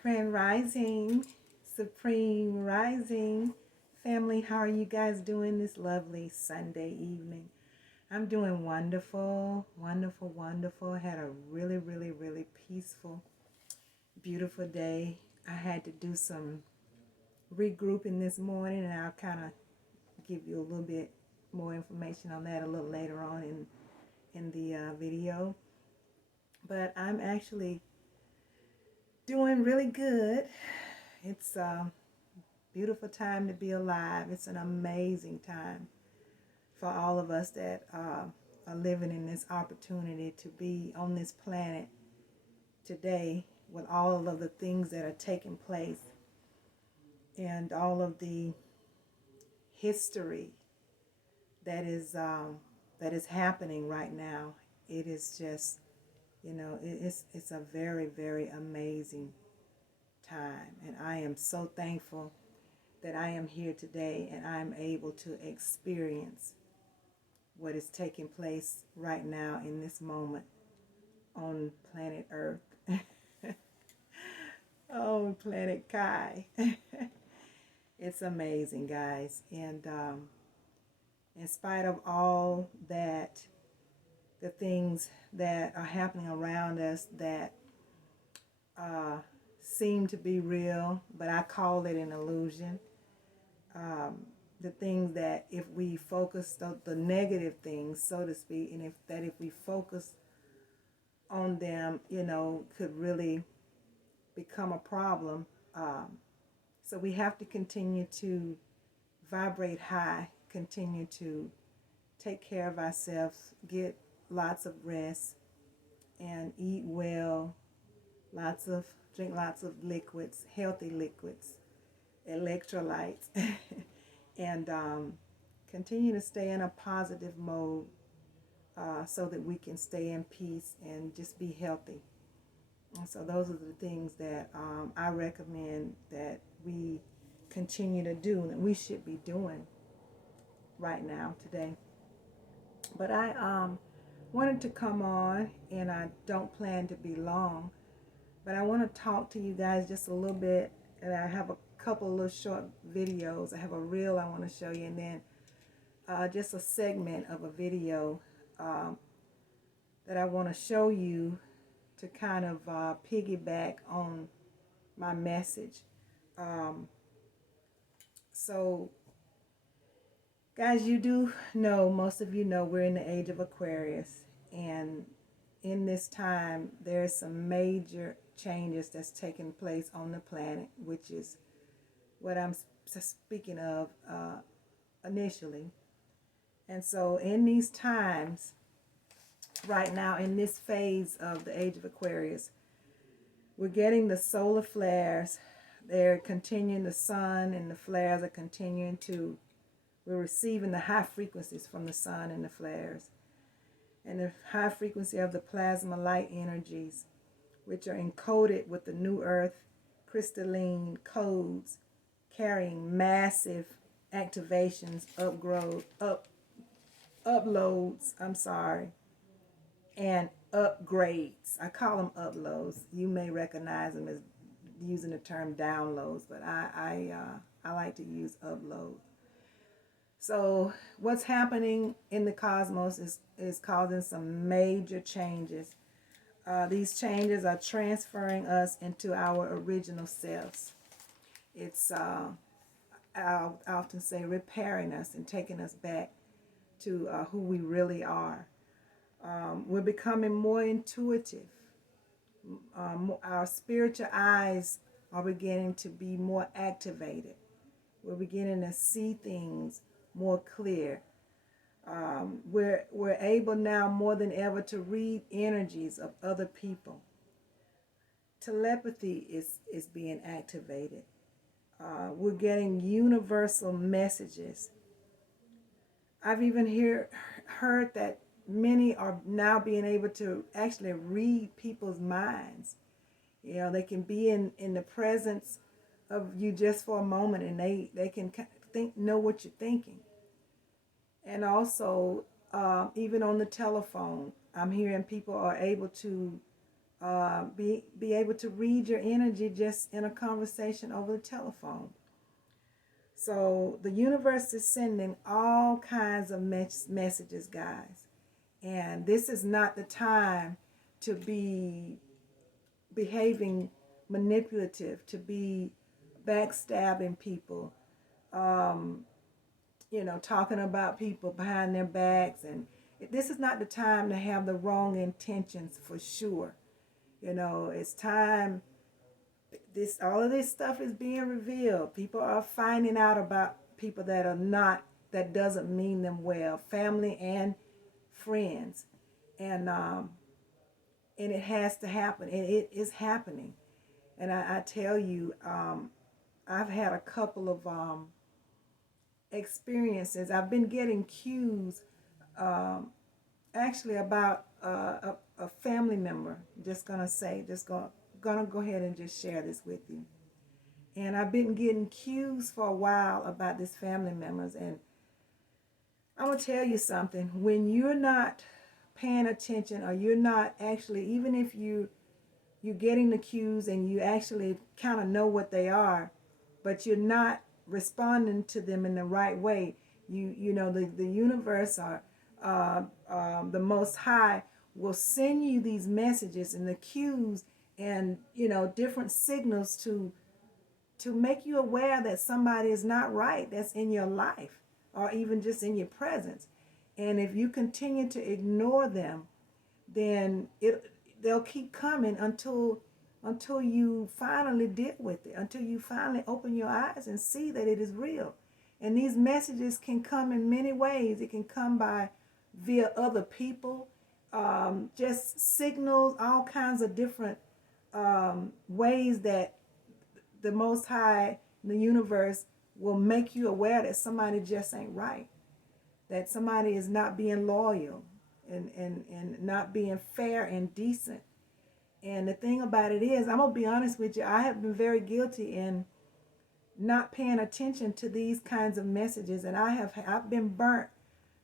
Grand Rising, Supreme Rising, family, how are you guys doing this lovely Sunday evening? I'm doing wonderful, wonderful, wonderful. I had a really peaceful, beautiful day. I had to do some regrouping this morning, and I'll kind of give you a little bit more information on that a little later on in the video. But I'm actually doing really good. It's beautiful time to be alive. It's an amazing time for all of us that are living in this opportunity to be on this planet today with all of the things that are taking place and all of the history that is happening right now. It is just, it's a very amazing time, and I am so thankful that I am here today and I'm able to experience what is taking place right now in this moment on planet Earth. Oh, planet Kai. It's amazing, guys. And in spite of all that, the things that are happening around us that uh, seem to be real, but I call it an illusion. The things that if we focus the negative things, so to speak, and if we focus on them, could really become a problem. So we have to continue to vibrate high, continue to take care of ourselves, get lots of rest, and eat well, drink lots of liquids, healthy liquids, electrolytes, and continue to stay in a positive mode so that we can stay in peace and just be healthy. And so those are the things that I recommend that we continue to do and that we should be doing right now today. But I wanted to come on, and I don't plan to be long, but I want to talk to you guys just a little bit, and I have a couple of little short videos. I have a reel I want to show you, and then just a segment of a video that I want to show you to kind of piggyback on my message. Um, so, guys, you do know, most of you know, we're in the age of Aquarius, and in this time, there's some major changes that's taking place on the planet, which is what I'm speaking of initially. And so, in these times, right now, in this phase of the age of Aquarius, we're getting the solar flares. They're continuing, the sun and the flares are continuing to, we're receiving the high frequencies from the sun and the flares. And the high frequency of the plasma light energies, which are encoded with the new earth crystalline codes, carrying massive activations, uploads, and upgrades. I call them uploads. You may recognize them as using the term downloads, but I like to use upload. So what's happening in the cosmos is causing some major changes. These changes are transferring us into our original selves. It's, I often say, repairing us and taking us back to who we really are. We're becoming more intuitive. Our spiritual eyes are beginning to be more activated. We're beginning to see things more clear. We're able now more than ever to read energies of other people. Telepathy is being activated. We're getting universal messages. I've even heard that many are now being able to actually read people's minds. They can be in the presence of you just for a moment, and they can know what you're thinking. And also, even on the telephone, I'm hearing people are able to Be able to read your energy just in a conversation over the telephone. So the universe is sending all kinds of messages, guys. And this is not the time to be behaving manipulative, to be backstabbing people, um, talking about people behind their backs. And this is not the time to have the wrong intentions, for sure. It's time. All of this stuff is being revealed. People are finding out about people that are not, that doesn't mean them well, family and friends. And it has to happen, and it is happening. And I tell you, I've had a couple of experiences. I've been getting cues, actually, about a family member. Gonna go ahead and just share this with you. And I've been getting cues for a while about this family members. And I'm gonna tell you something. When you're not paying attention, or you're not actually, even if you're getting the cues and you actually kind of know what they are, but you're not responding to them in the right way, the universe, or the Most High, will send you these messages and the cues, and different signals to make you aware that somebody is not right, that's in your life, or even just in your presence. And if you continue to ignore them, then they'll keep coming until you finally deal with it, until you finally open your eyes and see that it is real. And these messages can come in many ways. It can come via other people, just signals, all kinds of different ways that the Most High, the universe, will make you aware that somebody just ain't right, that somebody is not being loyal, and not being fair and decent. And the thing about it is, I'm going to be honest with you, I have been very guilty in not paying attention to these kinds of messages. And I've been burnt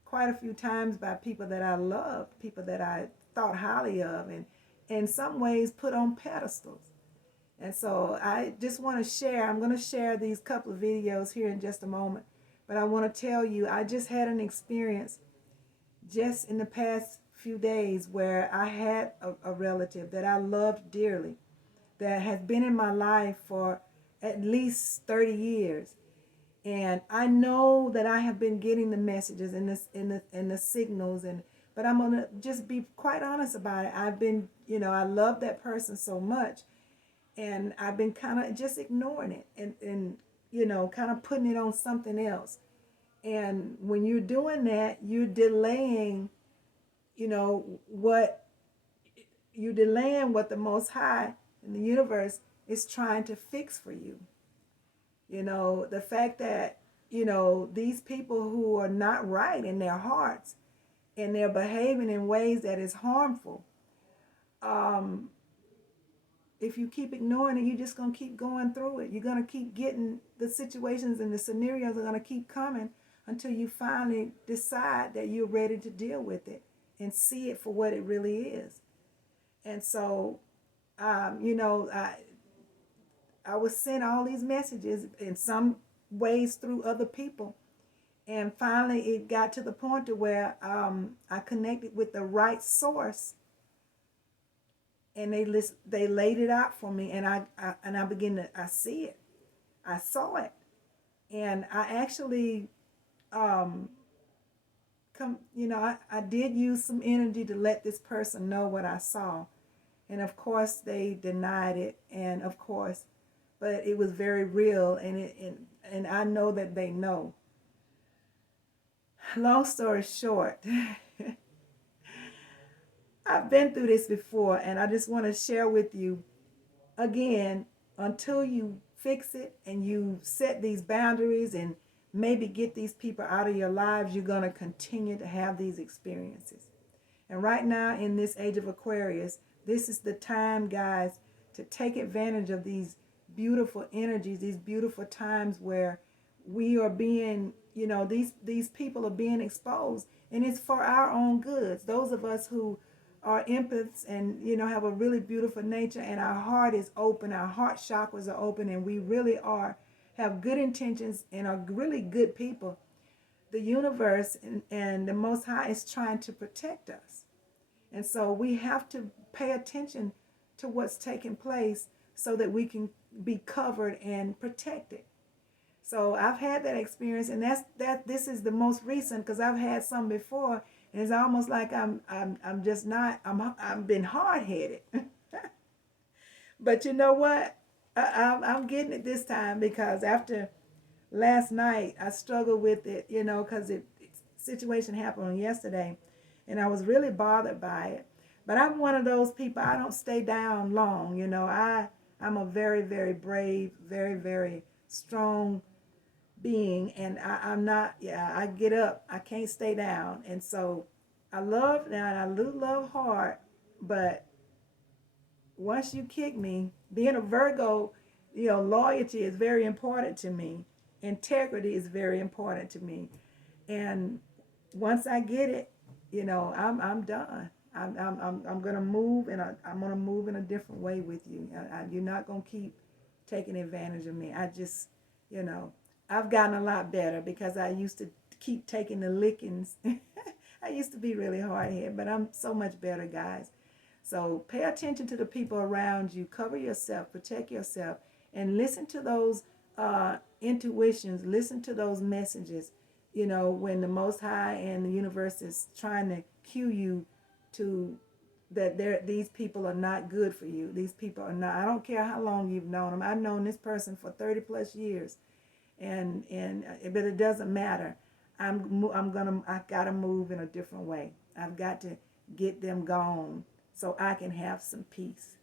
quite a few times by people that I loved, people that I thought highly of, and in some ways put on pedestals. And so I just want to share, I'm going to share these couple of videos here in just a moment. But I want to tell you, I just had an experience just in the past few days where I had a relative that I loved dearly, that has been in my life for at least 30 years. And I know that I have been getting the messages and the signals, but I'm gonna just be quite honest about it. I've been, I love that person so much, and I've been kind of just ignoring it, and kind of putting it on something else. And when you're doing that, you're delaying, what the Most High in the universe is trying to fix for you. The fact that, these people who are not right in their hearts, and they're behaving in ways that is harmful, if you keep ignoring it, you're just going to keep going through it. You're going to keep getting the situations, and the scenarios are going to keep coming until you finally decide that you're ready to deal with it and see it for what it really is. And so, I was sent all these messages in some ways through other people. And finally, it got to the point to where I connected with the right source, and they laid it out for me, and I see it, I saw it, and I actually I did use some energy to let this person know what I saw, and of course they denied it, and of course, but it was very real, and I know that they know. Long story short, I've been through this before, and I just want to share with you again, until you fix it and you set these boundaries and maybe get these people out of your lives, you're going to continue to have these experiences. And right now, in this age of Aquarius, this is the time, guys, to take advantage of these beautiful energies, these beautiful times where we are being, these people are being exposed, and it's for our own goods. Those of us who are empaths and, have a really beautiful nature, and our heart is open, our heart chakras are open, and we really have good intentions and are really good people, the universe and the Most High is trying to protect us. And so we have to pay attention to what's taking place so that we can be covered and protected. So I've had that experience, and this is the most recent, because I've had some before, and it's almost like I'm just not I've been hard headed. But you know what? I'm getting it this time, because after last night I struggled with it, because situation happened on yesterday, and I was really bothered by it. But I'm one of those people, I don't stay down long. I'm a very, very brave, very, very strong being, and I'm not, yeah, I get up, I can't stay down. And so I love now, and I love hard, but once you kick me, being a Virgo, loyalty is very important to me. Integrity is very important to me. And once I get it, I'm done. I'm gonna move, and I'm gonna move in a different way with you. You're not gonna keep taking advantage of me. I just, you know, I've gotten a lot better, because I used to keep taking the lickings. I used to be really hard headed, but I'm so much better, guys. So pay attention to the people around you. Cover yourself, protect yourself, and listen to those intuitions. Listen to those messages. When the Most High and the universe is trying to cue you to that these people are not good for you. These people are not. I don't care how long you've known them. I've known this person for 30 plus years, and but it doesn't matter. I gotta move in a different way. I've got to get them gone so I can have some peace.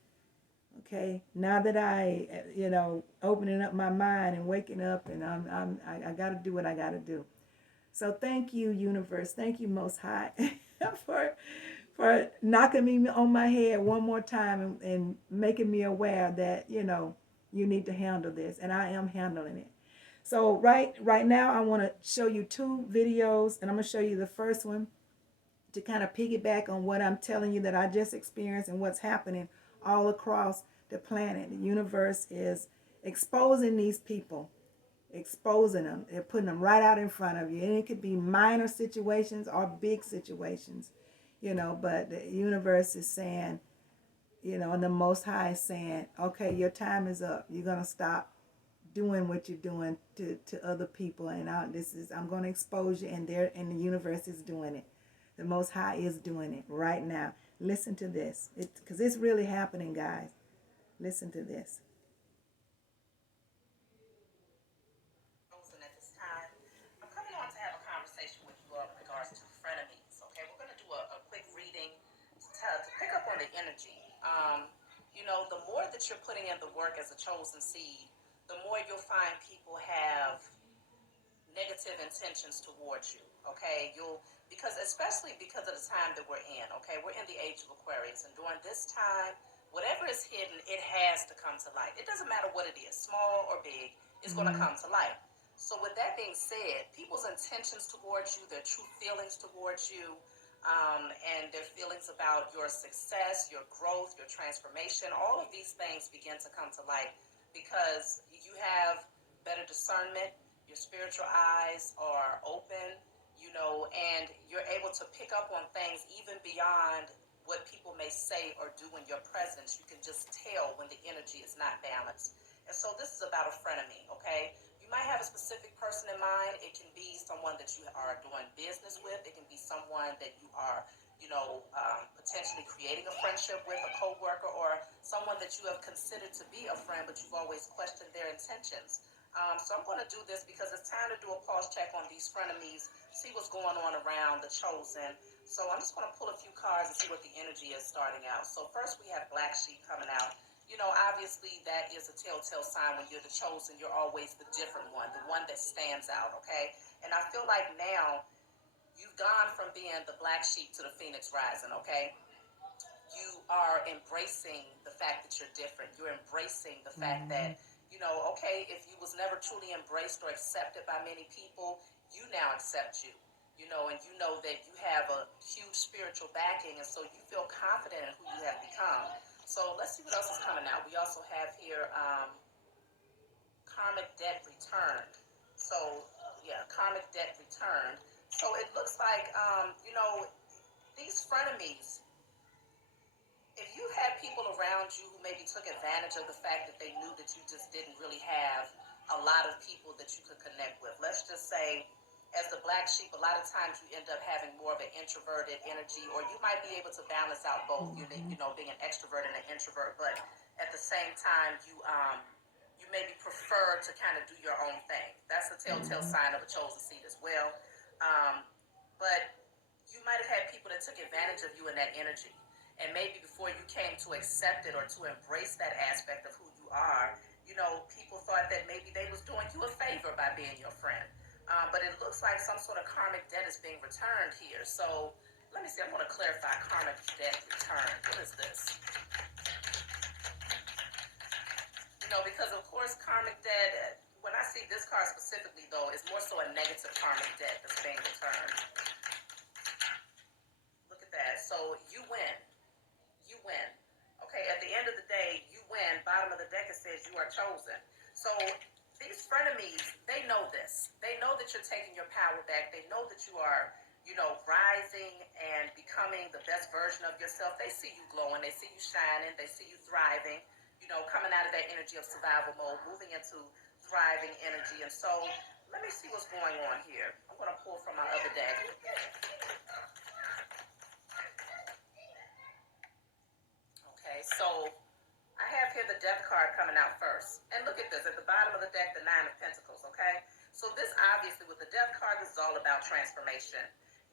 Okay, now that opening up my mind and waking up, and I got to do what I got to do. So thank you, universe. Thank you, Most High, for knocking me on my head one more time, and making me aware that you need to handle this, and I am handling it. So right now, I want to show you two videos, and I'm gonna show you the first one to kind of piggyback on what I'm telling you that I just experienced and what's happening all across the planet. The universe is exposing these people, exposing them. They're putting them right out in front of you. And it could be minor situations or big situations, but the universe is saying, and the Most High is saying, okay, your time is up. You're going to stop doing what you're doing to other people. And I'm going to expose you, and the universe is doing it. The Most High is doing it right now. Listen to this, because it's really happening, guys. Listen to this. At this time, I'm coming on to have a conversation with you all in regards to frenemies. Okay, we're going to do a quick reading to pick up on the energy. The more that you're putting in the work as a chosen seed, the more you'll find people have negative intentions towards you. Okay, especially because of the time that we're in. Okay, we're in the age of Aquarius, and during this time, whatever is hidden, it has to come to light. It doesn't matter what it is, small or big, it's going to come to light. So with that being said, people's intentions towards you, their true feelings towards you, and their feelings about your success, your growth, your transformation, all of these things begin to come to light because you have better discernment, your spiritual eyes are open, and you're able to pick up on things even beyond what people may say or do in your presence. You can just tell when the energy is not balanced. And so this is about a frenemy, okay? You might have a specific person in mind. It can be someone that you are doing business with. It can be someone that you are, potentially creating a friendship with, a coworker, or someone that you have considered to be a friend, but you've always questioned their intentions. So I'm going to do this because it's time to do a pulse check on these frenemies, see what's going on around the chosen. So I'm just going to pull a few cards and see what the energy is starting out. So first we have Black Sheep coming out. Obviously that is a telltale sign when you're the chosen. You're always the different one, the one that stands out, okay? And I feel like now you've gone from being the black sheep to the phoenix rising, okay? You are embracing the fact that you're different. You're embracing the fact that, okay, if you was never truly embraced or accepted by many people, you now accept you. and you know that you have a huge spiritual backing, and so you feel confident in who you have become. So let's see what else is coming out. We also have here karmic debt returned. So yeah, karmic debt returned. So it looks like these frenemies, if you had people around you who maybe took advantage of the fact that they knew that you just didn't really have a lot of people that you could connect with, let's just say, as the black sheep, a lot of times you end up having more of an introverted energy, or you might be able to balance out both, being an extrovert and an introvert, but at the same time, you maybe prefer to kind of do your own thing. That's a telltale sign of a chosen seed as well. But you might have had people that took advantage of you in that energy. And maybe before you came to accept it or to embrace that aspect of who you are, people thought that maybe they was doing you a favor by being your friend. But it looks like some sort of karmic debt is being returned here. So let me see, I'm going to clarify karmic debt return. What is this? Because of course karmic debt, when I see this card specifically though, it's more so a negative karmic debt that's being returned. Look at that. So you win. You win. Okay, at the end of the day, you win. Bottom of the deck, it says you are chosen. So these frenemies, they know this. They know that you're taking your power back. They know that you are, rising and becoming the best version of yourself. They see you glowing. They see you shining. They see you thriving, coming out of that energy of survival mode, moving into thriving energy. And so let me see what's going on here. I'm going to pull from my other deck. Okay, so I have here the death card coming out first. And look at this, at the bottom of the deck, the Nine of Pentacles, okay? So this obviously, with the death card, this is all about transformation.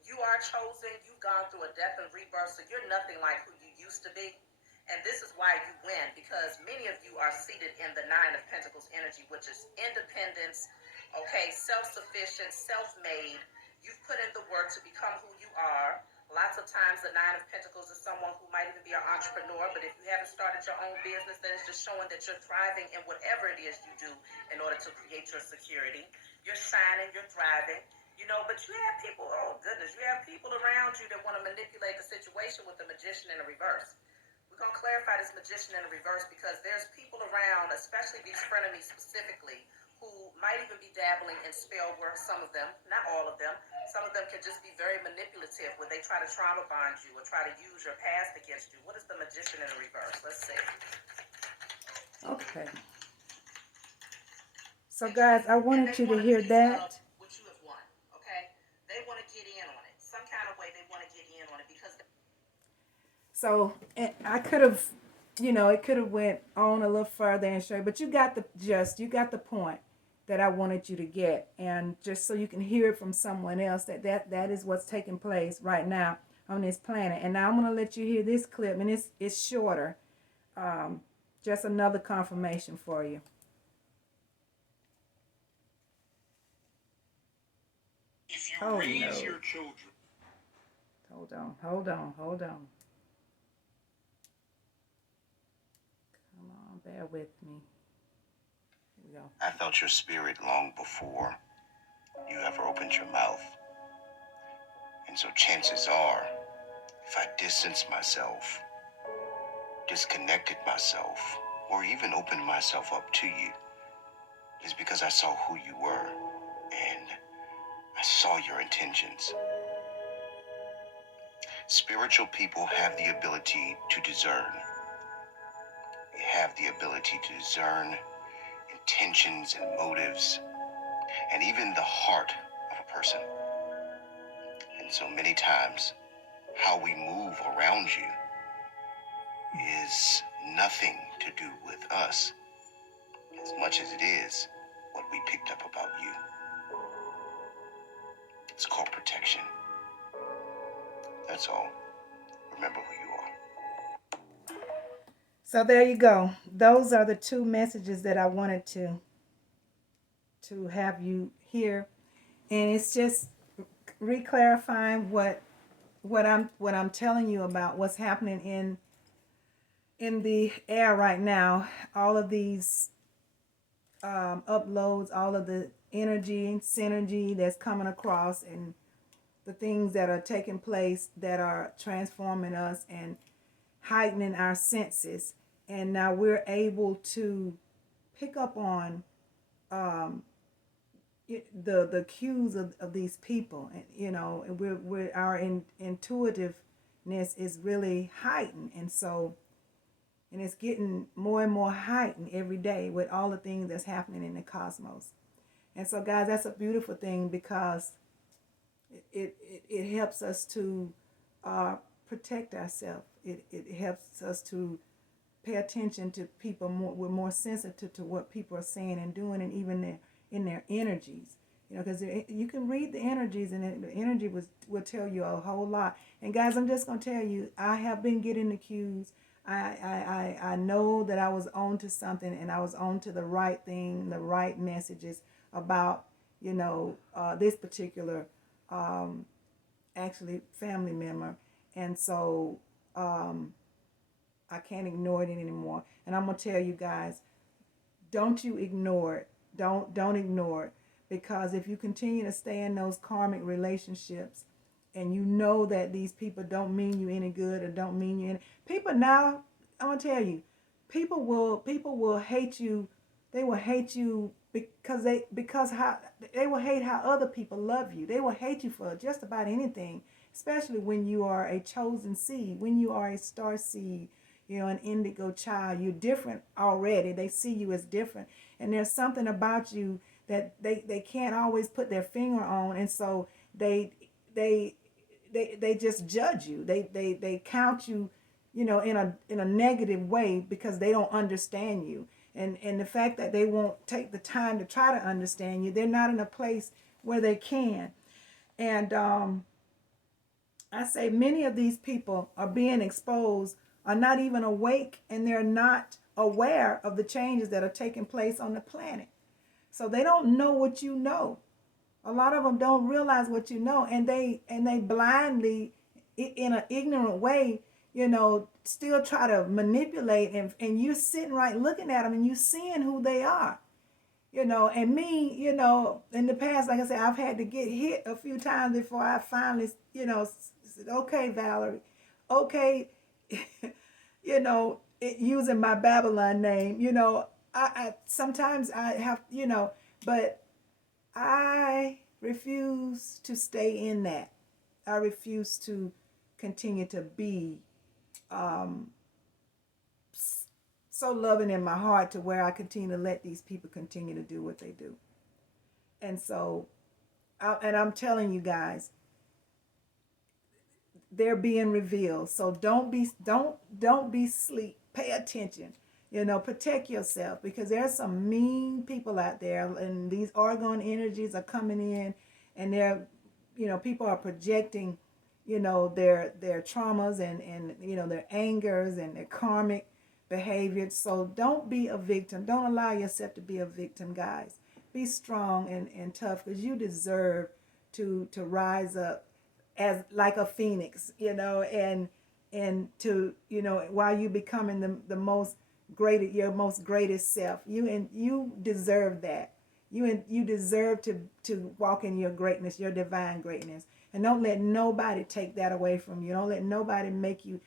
You are chosen, you've gone through a death and rebirth, so you're nothing like who you used to be. And this is why you win, because many of you are seated in the Nine of Pentacles energy, which is independence, okay, self-sufficient, self-made. You've put in the work to become who you are. Lots of times the Nine of Pentacles is someone who might even be an entrepreneur, but if you haven't started your own business, then it's just showing that you're thriving in whatever it is you do in order to create your security. You're shining, you're thriving, but you have people, oh goodness, you have people around you that want to manipulate the situation with the Magician in the reverse. We're going to clarify this Magician in the reverse because there's people around, especially these frenemies specifically, who might even be dabbling in spell work, some of them, not all of them. Some of them can just be very manipulative when they try to trauma bond you or try to use your past against you. What is the Magician in the reverse? Let's see. Okay. So guys, I wanted you to hear that. What you have won, okay? They want to get in on it. Some kind of way they want to get in on it because... So I could have, it could have went on a little further and show, but you got the point that I wanted you to get, and just so you can hear it from someone else that is what's taking place right now on this planet. And now I'm gonna let you hear this clip, and it's shorter, just another confirmation for you. If you raise your children. Hold on. Come on, bear with me. Here we go. I felt your spirit long before you ever opened your mouth. And so chances are, if I distanced myself, disconnected myself, or even opened myself up to you, it's because I saw who you were and I saw your intentions. Spiritual people have the ability to discern. They have the ability to discern intentions and motives, and even the heart of a person. And so many times, how we move around you is nothing to do with us, as much as it is what we picked up about you. It's called protection. That's all. Remember who you are. So there you go. Those are the two messages that I wanted to have you hear, and it's just re-clarifying what I'm telling you about what's happening in the air right now. All of these uploads, all of the energy and synergy that's coming across, and the things that are taking place that are transforming us and heightening our senses. And now we're able to pick up on the cues of these people, and and we're our intuitiveness is really heightened, and it's getting more and more heightened every day with all the things that's happening in the cosmos. And so, guys, that's a beautiful thing, because it helps us to protect ourselves. It helps us to pay attention to people more. We're more sensitive to what people are saying and doing, and even in their energies. Because you can read the energies, and the energy will tell you a whole lot. And guys, I'm just gonna tell you, I have been getting the cues. I know that I was on to something, and I was on to the right thing, the right messages about this particular actually family member. And so I can't ignore it anymore. And I'm gonna tell you guys, don't you ignore it. Don't ignore it, because if you continue to stay in those karmic relationships, and you know that these people don't mean you any good, or don't mean you any people now, I'm gonna tell you, people will hate you. They will hate you because they will hate how other people love you. They will hate you for just about anything, especially when you are a chosen seed, when you are a star seed, an indigo child. You're different already. They see you as different, and there's something about you that they can't always put their finger on, and so they just judge you. They count you, in a negative way, because they don't understand you. And the fact that they won't take the time to try to understand you, they're not in a place where they can. And I say many of these people are being exposed, are not even awake, and they're not aware of the changes that are taking place on the planet. So they don't know what you know. A lot of them don't realize what you know, and they blindly, in an ignorant way, still try to manipulate, and you're sitting right looking at them, and you're seeing who they are. And me, in the past, like I said, I've had to get hit a few times before I finally, said, okay, Valerie, okay, using my Babylon name, I sometimes I have, but I refuse to stay in that. I refuse to continue to be so loving in my heart to where I continue to let these people continue to do what they do. And so, I'm telling you guys, they're being revealed. So don't be sleep. Pay attention. Protect yourself, because there's some mean people out there, and these argon energies are coming in, and they're, people are projecting, their traumas and their angers and their karmic behavior. So don't be a victim. Don't allow yourself to be a victim, guys. Be strong and tough, because you deserve to rise up as like a phoenix, and to, while you becoming your most greatest self. You deserve that. You deserve to walk in your greatness, your divine greatness. And don't let nobody take that away from you. Don't let nobody make you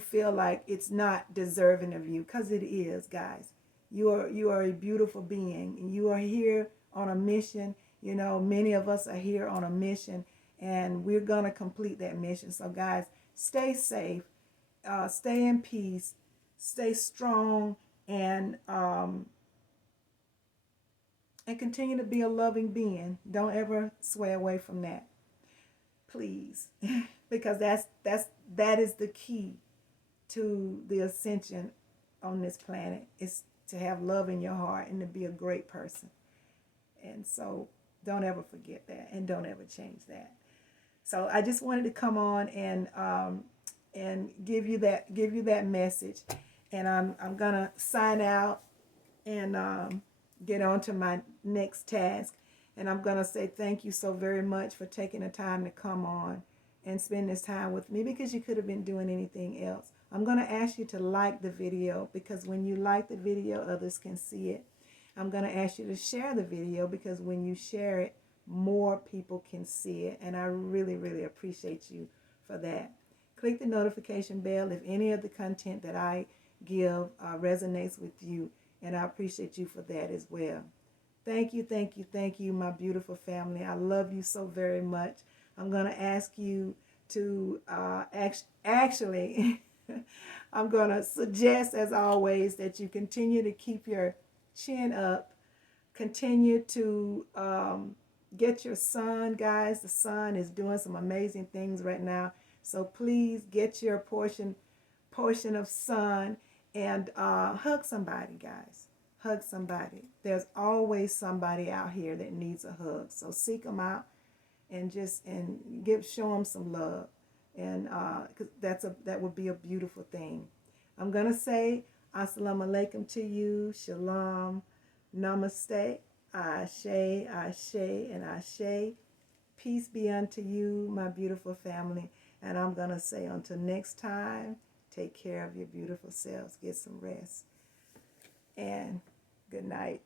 feel like it's not deserving of you, because it is, guys. You are a beautiful being, and you are here on a mission. Many of us are here on a mission, and we're going to complete that mission. So guys, stay safe, stay in peace, stay strong, and continue to be a loving being. Don't ever sway away from that, please, because that is the key to the ascension on this planet, is to have love in your heart and to be a great person. And so don't ever forget that, and don't ever change that. So I just wanted to come on and give you that message. And I'm gonna sign out and get on to my next task. And I'm gonna say thank you so very much for taking the time to come on and spend this time with me, because you could have been doing anything else. I'm gonna ask you to like the video, because when you like the video, others can see it. I'm gonna ask you to share the video, because when you share it, more people can see it. And I really, really appreciate you for that. Click the notification bell if any of the content that I give resonates with you. And I appreciate you for that as well. Thank you, thank you, thank you, my beautiful family. I love you so very much. I'm going to ask you to actually, I'm going to suggest, as always, that you continue to keep your chin up. Continue to get your sun, guys. The sun is doing some amazing things right now. So please get your portion of sun and hug somebody, guys. Hug somebody. There's always somebody out here that needs a hug. So seek them out and show them some love. And cause that would be a beautiful thing. I'm gonna say assalamu alaikum to you, shalom, namaste, ashe, ashe, and ashe. Peace be unto you, my beautiful family. And I'm gonna say until next time, take care of your beautiful selves, get some rest, and good night.